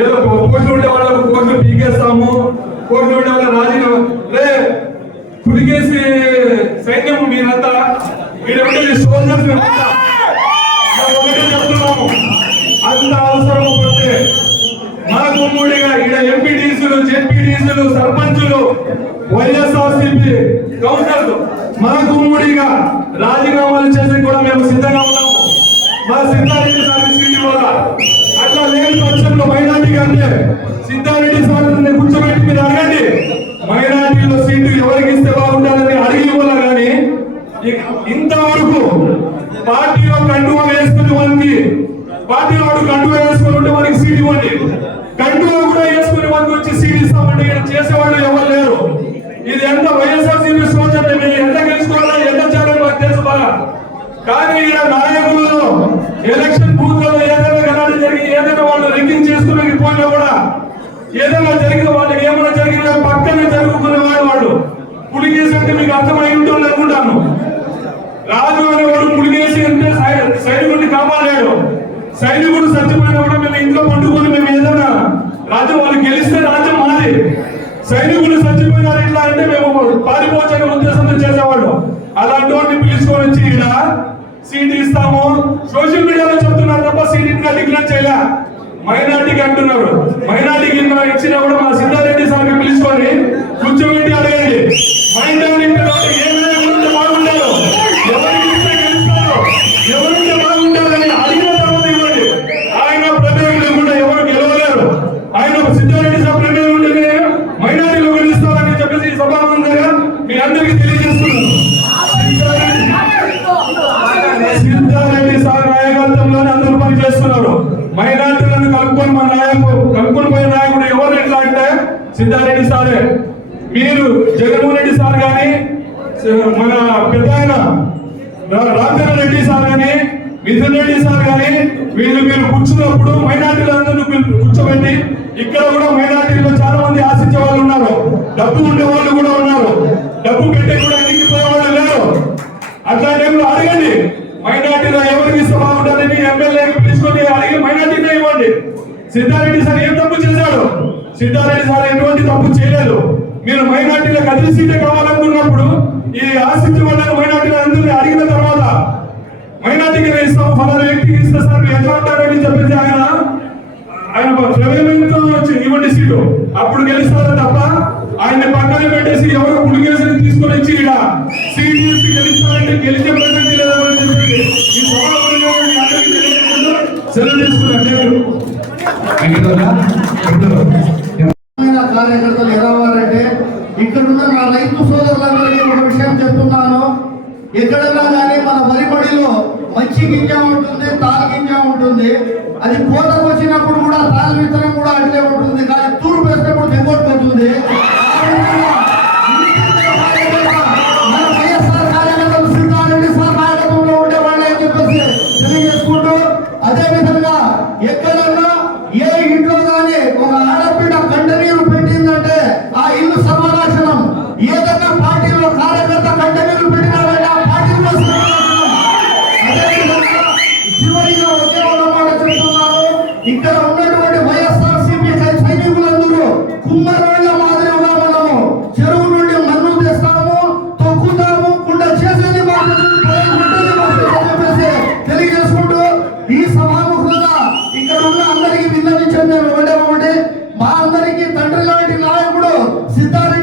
ఏదో కోట్లు ఉండే వాళ్ళకు కోట్లు పీకేస్తాము. కోట్లు ఉండే వాళ్ళ రాజీనామా రే పులిగేసి సైన్యం మీరంతా మీరెవరి సోల్జర్స్ చెప్తున్నాము. అంత అవసరం పడితే మన మూడిగా ఇక్కడ ఎంపీడీసీలు జెడ్పీడీసీలు సర్పంచులు వైఎస్ఆర్సీపీ కౌన్సిల్ మన మూడిగా రాజీనామాలు చేసి కూడా మేము సిద్ధంగా ఉన్నాము. మా సిద్ధారెడ్డి సార్ వల్ల అట్లా లేని పక్షంలో మైనార్టీ సిద్ధారెడ్డి సార్ కూర్చోబెట్టి మీరు అడగండి. మైనార్టీలో సీటు ఎవరికి ఇస్తే బాగుంటుందని అడిగి వల్ల కానీ ఇంతవరకు పార్టీలో కండువా వేసుకునే వారికి పార్టీలో వాడు కండువా వేసుకుని ఉంటే వారికి సీట్ ఇవ్వండి. కండువా కూడా వేసుకుని వారికి వచ్చి సీట్ ఇస్తామంటే చేసేవాళ్ళు ఏదైనా జరిగిన వాళ్ళకి ఏమైనా జరిగినా పక్కనే జరుగుకునే వాడు వాడు అంటే మీకు అర్థమై ఉంటుంది అనుకుంటాను రాజు అనేవాడు పులిగేసి అంటే సై- సైనికుడిని కాపాడాడు సైనికుడు చచ్చిపోయినా కూడా మేము ఇంట్లో పండుకొని మేము ఏదైనా రాజు వాళ్ళు గెలిస్తే రాజ్యం మాది. సైనికుడు చచ్చిపోయినారు ఇట్లా అంటే మేము పారిపోవచ్చని ఉద్దేశంతో చేసేవాడు అలాంటి వాడిని పిలుచుకొని వచ్చి ఇలా సీట్ ఇస్తాము. సోషల్ మీడియాలో చెప్తున్నారు తప్ప సీట్ ఇంకా డిక్లేర్ చేయలే. మైనార్టీకి అంటున్నారు. మైనార్టీకి ఇన్న- ఇచ్చినా కూడా మా సిద్ధారెడ్డి సార్ని పిలుచుకొని కూర్చోబెట్టి అడగండి. మైనార్టీ పిల్లలు ఏమైనా ఎవరుంటే బాగుంటారు ఎవరికి ఇస్తే గెలుస్తారు ఎవరుంటే బాగుంటారని అడిగిన తర్వాత ఇవ్వండి. ఆయన ప్రమేయం లేకుండా ఎవరు గెలవలేరు. ఆయన సిద్ధారెడ్డి సార్ ప్రమేయం ఉంటేనే మైనార్టీలో గెలుస్తారని చెప్పేసి ఈ సభాముఖంగా మీ అందరికీ తెలియజేస్తున్నాను. సిద్ధారెడ్డి సార్ నాయకత్వంలోనే అందరూ పని చేస్తున్నారు మైనార్టీలను మా నాయకుడు కలుపుకొని పోయే నాయకుడు ఎవరు ఎట్లా అంటే సిద్ధారెడ్డి సారే. మీరు జగన్మోహన్ రెడ్డి సార్ కానీ మన పెద్ద ఆయన రాజేంద్ర రెడ్డి సార్ కానీ మిథున్ రెడ్డి సార్ కానీ వీళ్ళు మీరు కూర్చున్నప్పుడు మైనార్టీలందరూ కూర్చోబెట్టి ఇక్కడ కూడా మైనార్టీలో చాలా మంది ఆశించే వాళ్ళు ఉన్నారు. డబ్బు ఉండే వాళ్ళు కూడా ఉన్నారు. డబ్బు పెట్టి కూడా ఇంటికి వాళ్ళు లేరు. అట్లా టైంలో అడగండి మైనార్టీలో ఎవరికి సభ ఉండాలని ఎమ్మెల్యేకి పిలుచుకొని అడిగి మైనార్టీనే సిద్ధారెడ్డి సార్ ఏం తప్పు చేశాడు? సిద్ధారెడ్డి సార్ ఎటువంటి తప్పు చేయలేదు. మీరు మైనార్టీలకు అదే సీటే కావాలనుకున్నప్పుడు ఈ ఆశించి వాళ్ళని మైనార్టీలు అడిగిన తర్వాత మైనార్టీకి ఇస్తాం ఫలానా వ్యక్తికి ఇస్తే సార్ మీరు ఎట్లా అంటారని చెప్పేసి ఆయన ఆయన వచ్చి ఇవ్వండి సీటు. అప్పుడు గెలుస్తారు తప్ప? ఆయన పక్కన పెట్టేసి ఎవరు పులిగేసి తీసుకొని వచ్చి ఇక్కడ సీట్ ఇచ్చి గెలుస్తారంటే గెలిచే ప్రసక్తి లేదని కార్యకర్తలు ఎదవారంటే ఇక్కడున్న నా రైతు సోదరులందరికీ ఒక విషయం చెప్తున్నాను. ఎక్కడన్నా కానీ మన వరిపడిలో మంచి గింజ ఉంటుంది తాల్ గింజ ఉంటుంది. అది కోతకు వచ్చినప్పుడు కూడా తాల్ విత్తనం కూడా అట్లే ఉంటుంది. కానీ ఇక్కడ ఉన్న అందరికీ పిల్లలు చెందిన ఒకటే ఒకటి. మా అందరికీ తండ్రి లాంటి నాయకుడు సిద్ధార్థ